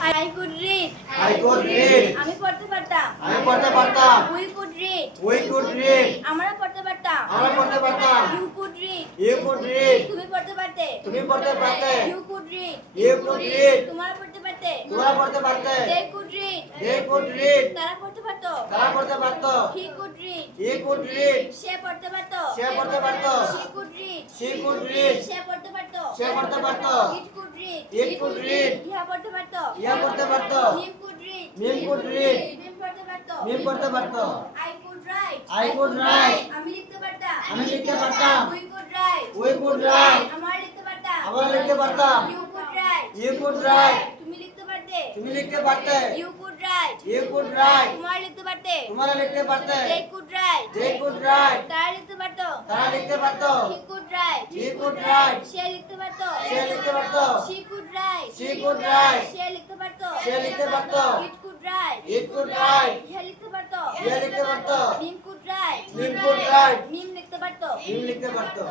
I could read. I could read. আমি পড়তে পারতাম। আমি পড়তে পারতাম। We could read. We could read. আমরা পড়তে পারতাম। আমরা পড়তে পারতাম। You could read. You could read. তুমি পড়তে পারতে। তুমি পড়তে পারতে। You could read. You could read. তোমরা পড়তে পারতে। তোমরা পড়তে পারতে। They could read. They could read. তারা পড়তে পারতো। তারা পড়তে পারতো। He could read. He could read. সে পড়তে পারতো। সে পড়তে পারতো। She could read. She could read. সে পড়তে পারতো। সে পড়তে পারতো। It could read. It could read. ইহা পড়তে পারতো। ইহা পড়তে পারতো। Mim could read. Mim could read. মিম পড়তে পারতো। মিম পড়তে পারতো। I could write. I could write. আমি লিখতে পারতাম। আমি লিখতে পারতাম। We could write. We could write. আমরা লিখতে পারতাম। আমরা লিখতে পারতাম। You could write. You could write. তুমি লিখতে পারতে। তুমি লিখতে পারতে। You could write. You could write. তোমরা লিখতে পারতে। তোমরা লিখতে পারতে। They could write. They could write. তারা লিখতে পারতো। তারা লিখতে পারতো। He could write. He could write. সে লিখতে পারতো। সে লিখতে পারতো। She could write. She could write. সে লিখতে পারতো। সে লিখতে পারতো। It could write. It could write. ইহা লিখতে পারতো। ইহা লিখতে পারতো। Mim could write. Mim could write. মিম লিখতে পারতো। মিম লিখতে পারতো।